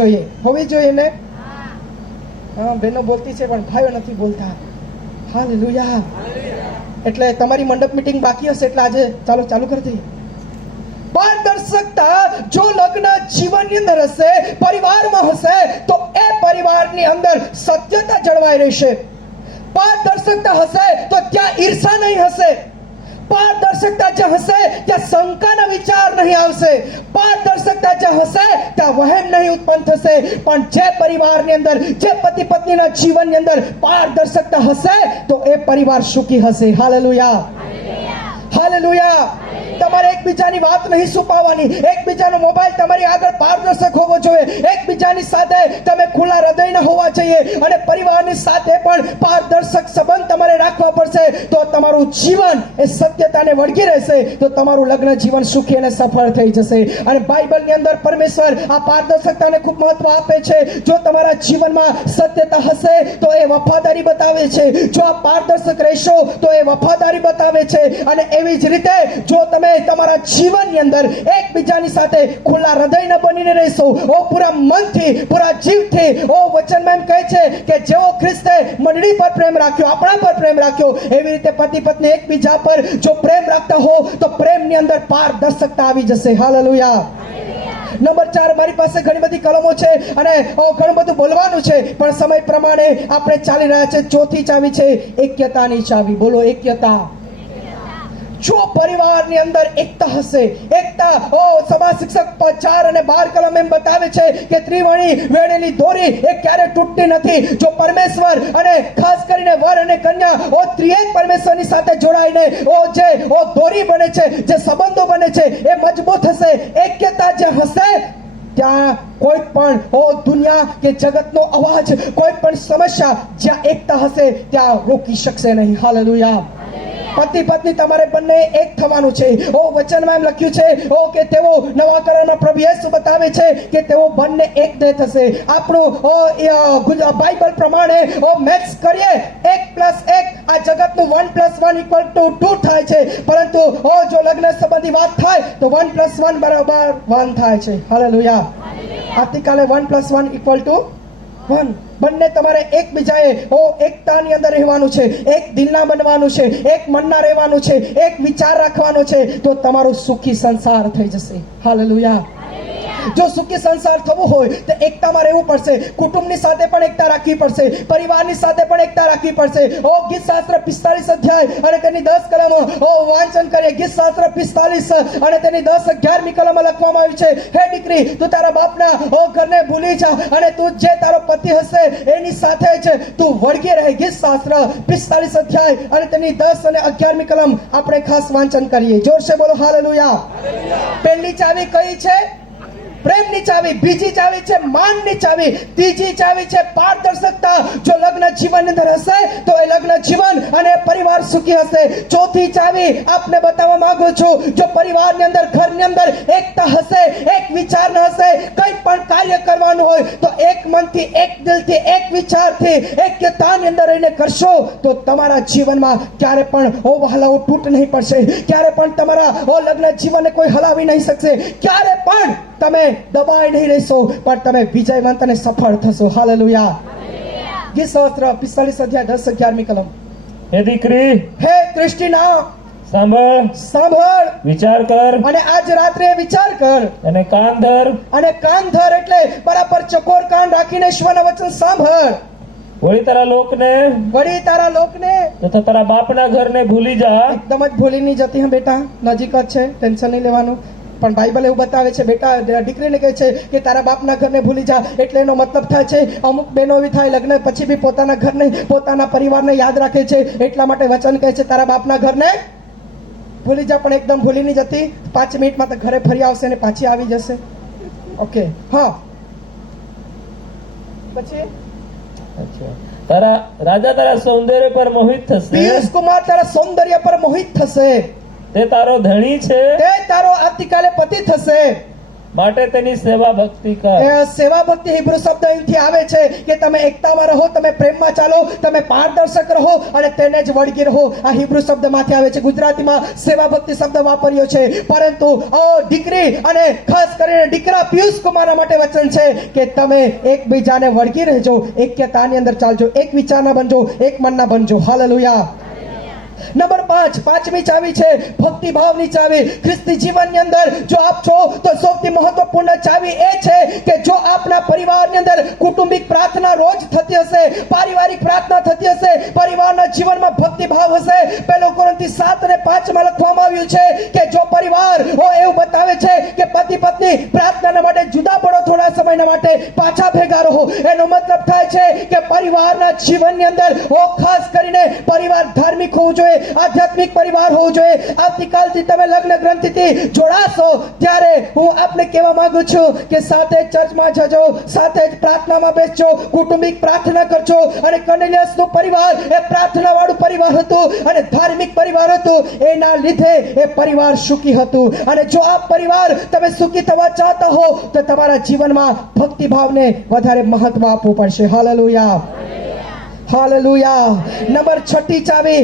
જોઈએ ને. હા બહેનો બોલતી છે પણ ભાઈઓ નથી બોલતા. હાલેલુયા. એટલે તમારી મંડપ મીટિંગ બાકી હશે એટલે આજે ચાલુ કરી દઈએ. પારદર્શકતા જો લગ્ન જીવનની અંદર હશે, પરિવારમાં હશે, તો એ પરિવારની અંદર સત્યતા જળવાઈ રહેશે. પારદર્શકતા હશે તો ત્યાં ઈર્ષા નહીં હશે. પારદર્શકતા જ્યાં હશે ત્યાં શંકાના વિચાર નહીં આવશે. પારદર્શકતા જ્યાં હશે ત્યાં વહેમ નહીં ઉત્પન્ન થશે. પણ જે પરિવારની અંદર, જે પતિ પત્નીના જીવનની અંદર પારદર્શકતા હશે તો એ પરિવાર સુખી હશે. હાલેલુયા. હાલેલુયા. તમારે એકબીજાની વાત નહીં છુપાવવાની. એકબીજાનો મોબાઈલ તમારી આગળ પારદર્શક હોવો જોઈએ. એકબીજાની સાથે તમે ખુલ્લા હૃદયના હોવા જોઈએ અને પરિવારની સાથે પણ પારદર્શક સંબંધ તમારે રાખવા પડશે. તો તમારું જીવન એ સત્યતાને વળગી રહેશે, તો તમારું લગ્ન જીવન સુખી અને સફળ થઈ જશે. અને બાઇબલની અંદર પરમેશ્વર આ પારદર્શકતાને ખૂબ મહત્વ આપે છે. જો તમારા જીવનમાં સત્યતા હશે તો એ વફાદારી બતાવે છે. જો આ પારદર્શક રહેશો તો એ વફાદારી બતાવે છે. અને એવી જ રીતે જો તમે તમારા જીવનની અંદર એકબીજાની સાથે ખુલ્લા હૃદયના બનીને રહેશો, પૂરા મનથી, પૂરા જીવથી, વચનમાં એમ કહે છે કે જેવો ખ્રિસ્તે મંડળી પર પ્રેમ રાખ્યો, આપણા પર પ્રેમ રાખ્યો, એવી રીતે પતિ પત્ની એકબીજા પર જો પ્રેમ રાખતા હો તો પ્રેમની અંદર પારદર્શકતા આવી જશે. હાલેલુયા. નંબર 4, મારી પાસે ઘણી બધી કલમો છે અને ઘણું બધું બોલવાનું છે, પણ સમય પ્રમાણે આપણે ચાલી રહ્યા છે. ચોથી ચાવી છે એક્યતાની ચાવી. બોલો એક્યતા. જો પરિવારની અંદર એકતા હશે, એકતા, સભા શિક્ષક 4 અને 12 કલમ એમ બતાવે છે કે ત્રિવણી વેણેલી દોરી એ ક્યારે તૂટતી નથી. જો પરમેશ્વર અને ખાસ કરીને વર અને કન્યા ત્રિએક પરમેશ્વરની સાથે જોડાઈને જે દોરી બને છે, જે સંબંધો બને છે એ મજબૂત હશે. એક્યતા જે હશે ત્યાં કોઈ પણ દુનિયા કે જગતનો અવાજ, કોઈ પણ સમસ્યા જ્યાં એકતા હશે ત્યાં રોકી શકશે નહીં. હાલેલુયા. પતિ પત્ની તમારે બંને એક થવાનું છે. વચનમાં એમ લખ્યું છે કે તેઓ નવા કરારમાં પ્રભુ યેસુ બતાવે છે કે તેઓ બંને એક દેહ થશે. આપણું બાઇબલ પ્રમાણે મેથ્સ કરીએ 1+1 આ જગતનું 1+1 = 2 થાય છે, પરંતુ જો લગ્ન સંબંધી વાત થાય તો 1+1 બરાબર 1 થાય છે. હાલેલુયા. આવતીકાલે 1+1 = 1. બંને તમારે એકબીજાએ એકતાની અંદર રહેવાનું છે, એક દિલના બનવાનું છે, એક મનના રહેવાનું છે, એક વિચાર રાખવાનો છે, તો તમારો સુખી સંસાર થઈ જશે. હાલેલુયા. જો સુખી સંસાર થવું હોય તો એકતામાં રહેવું પડશે. કુટુંબની સાથે પણ એકતા રાખવી પડશે, પરિવારની સાથે પણ એકતા રાખવી પડશે. ગીત શાસ્ત્ર 45 અધ્યાય અને તેની 10 કલમ વાંચન કરીએ. ગીત શાસ્ત્ર 45 અને તેની 10-11મી કલમમાં લખવામાં આવ્યું છે, હે દીકરી, તું તારા બાપના ઘરને ભૂલી જા અને તું જે તારો પતિ હશે એની સાથે જ તું વળગી રહે. ગીત શાસ્ત્ર 45 અધ્યાય અને તેની 10 અને 11મી કલમ આપણે ખાસ વાંચન કરીએ. જોરશે બોલો હાલેલુયા. પહેલી ચાવી કઈ છે? પ્રેમની ચાવી. બીજી ચાવી છે માનની ચાવી. ત્રીજી ચાવી છે પારદર્શકતા. જો લગ્ન જીવન અંદર હશે તો એ લગ્ન જીવન અને પરિવાર સુખી હશે. ચોથી ચાવી આપને બતાવવા માંગુ છું, જો પરિવારની અંદર, ઘરની અંદર એકતા હશે, એક વિચાર ન હશે, કંઈ પણ કાર્ય કરવાનું હોય તો એક મનથી, એક દિલથી, એક વિચારથી, એકતાની અંદર રહીને કરશો તો તમારા જીવનમાં ક્યારે પણ વહાલાઓ તૂટ નહીં પડશે. ક્યારે પણ તમારા લગ્ન જીવનને કોઈ હલાવી નહીં શકશે. ક્યારે પણ તમે દબાઈ નહીં રહેશો, પણ તમે વિજયવંત અને સફળ થશો. હાલેલુયા. ગીત શાસ્ત્ર 45 અધ્યાય 10-11મી કલમ. હે દીકરી, હે ક્રિસ્ટીના, સાંભળ, વિચાર કર અને આજ રાત્રે વિચાર કર અને કાન ધર. અને કાન ધર એટલે બરાબર ચકોર કાન રાખીને ઈશ્વરના વચન સાંભળ. વળી તારા લોકને તથા તારા બાપના ઘરને ભૂલી જા. એકદમ જ ભૂલી નહીં જતી. હા બેટા, નજીક જ છે, ટેન્શન નહીં લેવાનું. પણ બાઇબલ એવું બતાવે છે, બેટા, દીકરીને કહે છે કે તારા બાપના ઘરને ભૂલી જા. એટલે એનો મતલબ થાય છે, અમુક બહેનો એવી થાય લગ્ન પછી બી પોતાના ઘરને, પોતાના પરિવારને યાદ રાખે છે. એટલા માટે વચન કહે છે તારા બાપના ઘરને ભૂલી જા. પણ એકદમ ભૂલી નહીં જતી. 5 મિનિટમાં તો ઘરે ફરી આવશે ને પાછી આવી જશે. ઓકે. હા, પછી તારા રાજા તારા સૌંદર્ય પર મોહિત થશે. પિયુષ કુમાર તારા સૌંદર્ય પર મોહિત થશે. તે તારો ધણી છે, તે તારો આવતીકાલે પતિ થશે. માટે તેની સેવા ભક્તિ કર. સેવા ભક્તિ હિબ્રુ શબ્દ અહીંથી આવે છે કે તમે એકતામાં રહો, તમે પ્રેમમાં ચાલો, તમે પારદર્શક રહો અને તેને જ વળગી રહો. આ હિબ્રુ શબ્દમાંથી આવે છે. ગુજરાતીમાં સેવા ભક્તિ શબ્દ વાપર્યો છે, પરંતુ દીકરી અને ખાસ કરીને દીકરા પિયુષ કુમાર માટે વચન છે કે તમે એકબીજાને વળગી રહેજો, એકતાની અંદર ચાલજો, એક વિચારના બનજો, એક મનના બનજો. હાલેલુયા. નંબર 5, 5મી ચાવી છે ભક્તિભાવની ચાવી. ખ્રિસ્તી જીવનની અંદર જો આપ છો તો સૌથી મહત્વપૂર્ણ ચાવી એ છે કે જો આપના પરિવારની અંદર કુટુંબિક પ્રાર્થના રોજ થતી હશે, પારિવારિક પ્રાર્થના થતી હશે, પરિવારના જીવનમાં ભક્તિભાવ હશે. 1 કોરિન્થી 7:5 માં લખવામાં આવ્યું છે કે જો પરિવાર એવું બતાવે છે કે પતિ પત્ની પ્રાર્થના માટે જુદા પડો, થોડા સમયના માટે પાછા ભેગા રહો. એનો મતલબ થાય છે કે પરિવારના જીવનની અંદર ખાસ કરીને પરિવાર ધાર્મિક હોવું જોઈએ, આધ્યાત્મિક પરિવાર હોવું જોઈએ. આવતીકાલથી તમે લગ્ન ગ્રંથિથી જોડાશો ત્યારે હું આપને કહેવા માંગુ છું કે સાથે ચર્ચમાં જજો, સાથે જ પ્રાર્થનામાં બેસજો, કુટુંબિક પ્રાર્થના કરજો. અને કોર્નેલિયસનું પરિવાર એ પ્રાર્થના વાળું પરિવાર હતું અને ધાર્મિક પરિવાર હતું. એના લીધે એ પરિવાર સુખી હતું. અને જો આ પરિવાર તમે સુખી થવા ચાહતા હો તો તમારા જીવનમાં ભક્તિભાવને વધારે મહત્વ આપવું પડશે. હાલેલુયા. હાલેલુયા. નંબર 6ઠી ચાવી.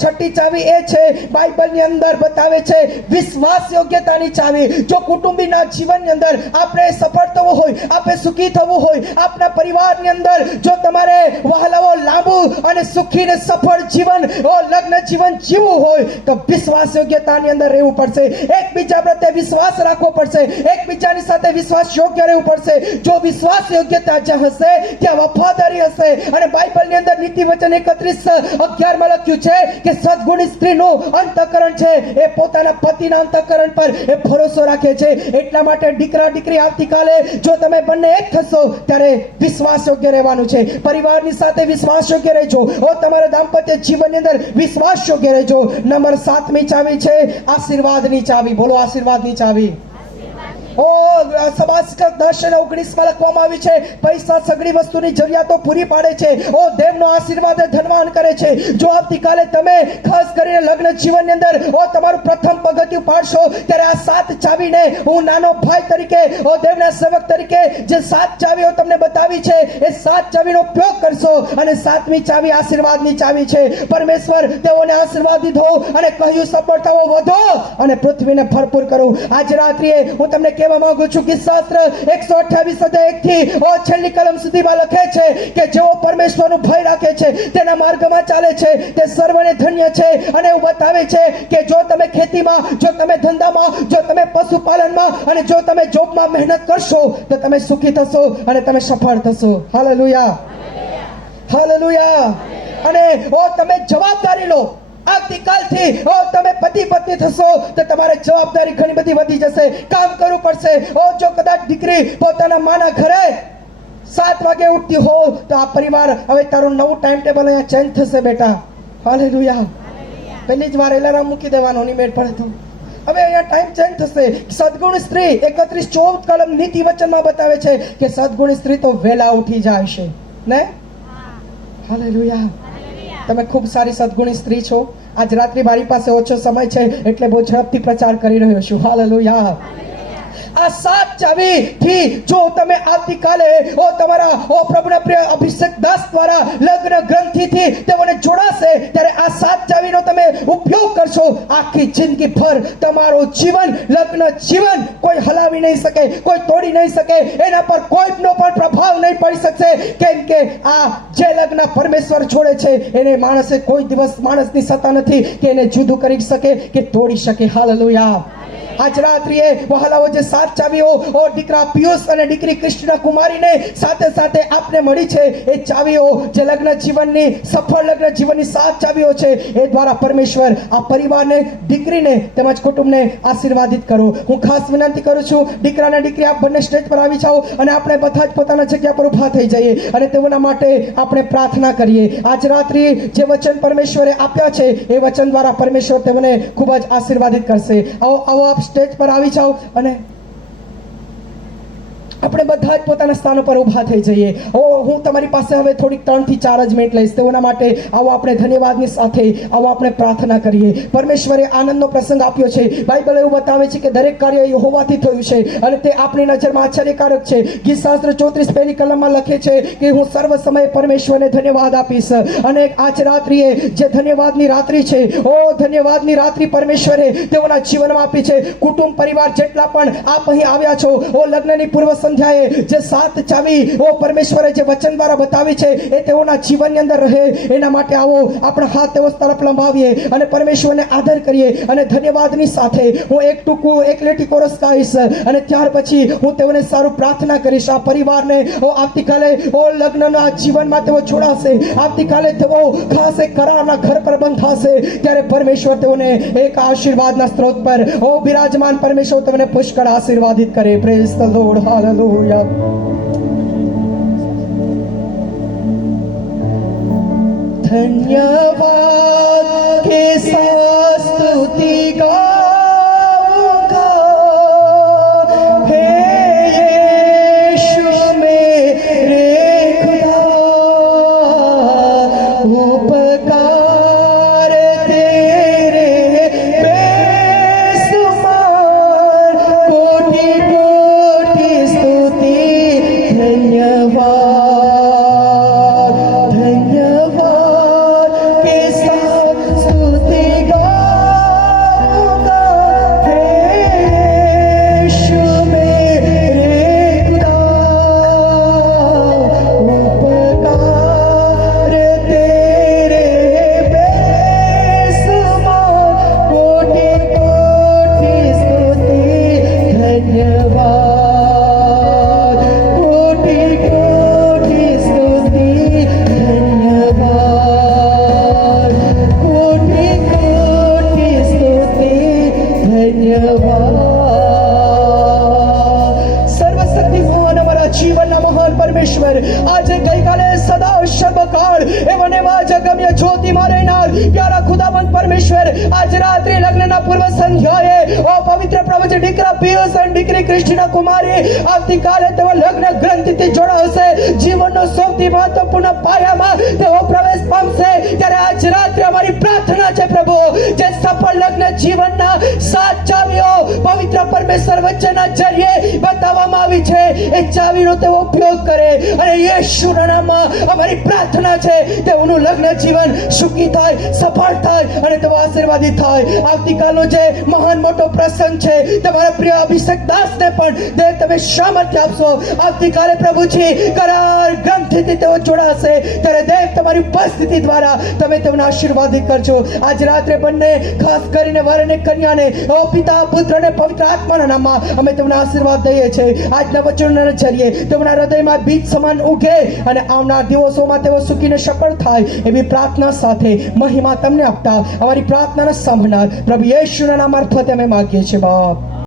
છઠ્ઠી ચાવી એ છે બાઇબલની અંદર બતાવે છે વિશ્વાસ યોગ્યતાની ચાવી. જો કુટુંબીના જીવનની અંદર આપણે સફળ થવું હોય, આપણે સુખી થવું હોય, આપણા પરિવારની અંદર જો તમારે વહાલાઓ લાંબુ અને સુખી ને સફળ જીવન, લગ્ન જીવન જીવવું હોય તો વિશ્વાસ યોગ્યતાની અંદર રહેવું પડશે. એકબીજા પ્રત્યે વિશ્વાસ રાખવો પડશે, એકબીજાની સાથે વિશ્વાસ યોગ્ય રહેવું પડશે. જો વિશ્વાસ યોગ્યતા જ્યાં હશે ત્યાં વફાદારી હશે. અને બાઇબલની અંદર નીતિ વચન 31:11 માં લખ્યું છે કે સદગુણી સ્ત્રીનું અંતઃકરણ છે એ પોતાના પતિના અંતઃકરણ પર એ ભરોસો રાખે છે. એટલા માટે દીકરા દીકરી આવતીકાલે જો તમે બંને એક થશો ત્યારે વિશ્વાસ યોગ્ય રહેવાનું છે. પરિવારની સાથે વિશ્વાસ યોગ્ય રહેજો. તમારા દાંપત્ય જીવનની અંદર વિશ્વાસ યોગ્ય રહેજો. નંબર 7મી ચાવી છે આશીર્વાદની ચાવી. બોલો આશીર્વાદની ચાવી. સમાસિક 10 અને 19 માં લખવામાં આવ્યું છે, પૈસા સગળી વસ્તુની જરૂરિયાતો પૂરી પાડે છે. દેવનો આશીર્વાદ ધનવાન કરે છે. જો આવતીકાલે તમે ખાસ કરીને લગ્ન જીવનની અંદર તમારું પ્રથમ પગથિયું પાડશો, ત્યારે આ 7 ચાવીને હું નાનો ભાઈ તરીકે દેવના સેવક તરીકે જે 7 ચાવીઓ તમને બતાવી છે, એ 7 ચાવીનો ઉપયોગ કરશો. અને 7મી ચાવી આશીર્વાદની ચાવી છે. પરમેશ્વર તેઓને આશીર્વાદ દીધો અને કહ્યું, સફળતાઓ વધો અને પૃથ્વીને ભરપૂર કરો. આજ રાત્રિએ હું તમને કહેવા માંગુ છું કે શાસ્ત્ર 128 અધ્યાય 1 થી છેલ્લી કલમ સુધીમાં લખે છે કે જેઓ પરમેશ્વરનો ભય રાખે છે, તેના માર્ગમાં ચાલે છે, તે સર્વને ધન્ય છે. અને એવું બતાવે છે કે જો તમે ખેતીમાં, જો તમે ધંધામાં, જો તમે પશુપાલનમાં અને જો તમે જોબમાં મહેનત કરશો, તો તમે સુખી થશો અને તમે સફળ થશો. Hallelujah, hallelujah. અને તમે જવાબદારી લો. આવતીકાલથી તમે પતિ પત્ની થશો તો તમારે જવાબદારી ઘણી બધી વધી જશે. કામ કરવું પડશે. જો કદાચ દીકરી પોતાના માના ઘરે 7 વાગે ઉઠતી હો, તો આ પરિવાર હવે તારું નવું ટાઈમ ટેબલ અહીંયા ચેન્જ થશે બેટા. હાલેલુયા. પહેલી જ વાર એલાર્મ મૂકી દેવાનો, નહીં મેળ પડે તો હવે અહીંયા ટાઈમ ચેન્જ થશે. સદગુણ સ્ત્રી 31:14 કલમ નીતિ વચનમાં બતાવે છે કે સદગુણ સ્ત્રી તો વહેલા ઉઠી જાય છે ને. હાલેલુયા. તમે ખૂબ સારી સદગુણી સ્ત્રી છો. આજ રાત્રે મારી પાસે ઓછો સમય છે એટલે બહુ ઝડપથી પ્રચાર કરી રહ્યો છું. હાલેલુયા. આ 7 ચાવી થી જો તમે આવતીકાલે તમારા પ્રભુના પ્રિય અભિષેક દાસ દ્વારા લગ્ન ગ્રંથિથી તેઓને જોડાશે, ત્યારે આ 7 ચાવીનો તમે ઉપયોગ કરશો, આખી જિંદગી ભર તમારું જીવન, લગ્ન જીવન કોઈ હલાવી નહીં શકે, કોઈ તોડી નહીં શકે, એના પર કોઈનો પણ પ્રભાવ નહીં પડી શકશે. કેમ કે આ જે લગ્ન પરમેશ્વર છોડે છે એને માણસે કોઈ દિવસ, માણસની સત્તા નથી કે એને જુદું કરી શકે કે તોડી શકે. હાલેલુયા. આજ રાત્રિએ વહાલાઓ જે 7 ચાવીઓ દીકરા પિયુષ અને દીકરી કૃષ્ણ કુમારીને સાથે સાથે આપને મળી છે, એ ચાવીઓ જે લગ્ન જીવનની, સફળ લગ્ન જીવનની 7 ચાવીઓ છે, એ દ્વારા પરમેશ્વર આ પરિવારને, દીકરીને તેમજ કુટુંબને આશીર્વાદિત કરો. હું ખાસ વિનંતી કરું છું, દીકરા અને દીકરી આપ બંને સ્ટેજ પર આવી જાઓ અને આપણે બધા જ પોતાના જગ્યા પર ઉભા થઈ જઈએ અને તેઓના માટે આપણે પ્રાર્થના કરીએ. આજ રાત્રિ જે વચન પરમેશ્વરે આપ્યા છે, એ વચન દ્વારા પરમેશ્વર તેમને ખૂબ જ આશીર્વાદિત કરશે. આવો આપ સ્ટેજ પર આવી જાઓ અને આપણે બધા જ પોતાના સ્થાનો પર ઊભા થઈ જઈએ. હું તમારી પાસે હવે થોડીક 3 થી 4 જ મિનિટ લઈશ. તેઓના માટે આવો આપણે ધન્યવાદની સાથે આવો આપણે પ્રાર્થના કરીએ. પરમેશ્વરે આનંદનો પ્રસંગ આપ્યો છે. બાઇબલ એવું બતાવે છે કે દરેક કાર્ય યહોવાથી થયું છે અને તે આપણી નજરમાં આશ્ચર્યકારક છે. ગીત શાસ્ત્ર 34 પહેલી કલમમાં લખે છે કે હું સર્વ સમયે પરમેશ્વરને ધન્યવાદ આપીશ. અને આજ રાત્રિએ જે ધન્યવાદની રાત્રિ છે, ધન્યવાદની રાત્રિ પરમેશ્વરે તેઓના જીવનમાં આપી છે. કુટુંબ પરિવાર જેટલા પણ આપ અહીં આવ્યા છો, લગ્નની પૂર્વ સંધ્યાએ જે 7 ચાવી પરમેશ્વરે જે વચન દ્વારા બતાવી છે, એ તેઓના જીવનની અંદર રહે. એના માટે આવો આપણા હાથ તેઓ તરફ લંબાવીએ અને પરમેશ્વરને આદર કરીએ. અને ધન્યવાદની સાથે હું એક ટૂંકું એક લેટી કોરસ ગાઈશ અને ત્યાર પછી હું તેઓને સારું પ્રાર્થના કરીશ. આ પરિવારને આવતીકાલે લગ્નના જીવનમાં તેઓ જોડાશે. આવતીકાલે તેઓ ખાસ એક કરારના ઘર પર બંધાશે, ત્યારે પરમેશ્વર તેઓને એક આશીર્વાદના સ્ત્રોત પર બિરાજમાન પરમેશ્વર તેમને પુષ્કળ આશીર્વાદિત કરે. Praise the Lord. હાલેલુયા. धन्यवाद के साथ स्तुति गाऊंगा, हे यीशु मेरे खुदा, उपकार तेरे बेशुमार, कोटि कोटि स्तुति धन्यवाद. અનન્ય જ્યોતિમાં રહેનાર પ્યારા ખુદાવંત પરમેશ્વર આજ રાત્રે લગ્નના પૂર્વ સંધ્યાએ ઓ પવિત્ર પ્રભુ દીકરા પિયુષ અને દીકરી ક્રિસ્ટીના કુમારી આવતીકાલે તેઓ લગ્ન ગ્રંથિથી જોડાશે, જીવનનો સૌથી મહત્વપૂર્ણ પાયામાં તેઓ પ્રવેશ પામશે. ત્યારે આજ રાત્રે અમારી પ્રાર્થના છે પ્રભુ, જે સફળ લગ્ન જીવનના 7 ચાવીઓ પવિત્ર પરમેશ્વર વચ્ચેના જરીએ બતાવવામાં આવી છે, એ ચાવીનો તેઓ ઉપયોગ કરે. અને યેશુના નામમાં અમારી પ્રાર્થના છે તેઓનું લગ્ન જીવન સુખી થાય, સફળ થાય અને તેઓ આશીર્વાદિત થાય. આવતીકાલનો જે મહાન મોટો પ્રસંગ છે, તમારા પ્રિય અભિષેક દાસને પણ દેવ તમે સામર્થ્ય આપશો. આવતીકાલે પ્રભુજી કરાર ગ્રંથિથી તેઓ જોડાશે, ત્યારે દેવ તમારી ઉપસ્થિતિ દ્વારા તમે તેમને આશીર્વાદિત કરજો. આજ રાત્રે બંને ખાસ કરીને વર અને કન્યાને ઓ પિતા પુત્ર અને પવિત્ર આત્માના નામમાં અમે તમને આશીર્વાદ દઈએ છીએ. આજના વચનોના જરીએ તેમના હૃદયમાં બીજ સમાન ઉગે અને આવનાર દિવસોમાં તેઓ સુખીને સફળ થાય એવી પ્રાર્થના સાથે મહિમા તમને આપતા અમારી પ્રાર્થનાને સાંભળનાર પ્રભુ યેશુના નામ મારફતે અમે માગીએ છીએ બાપ.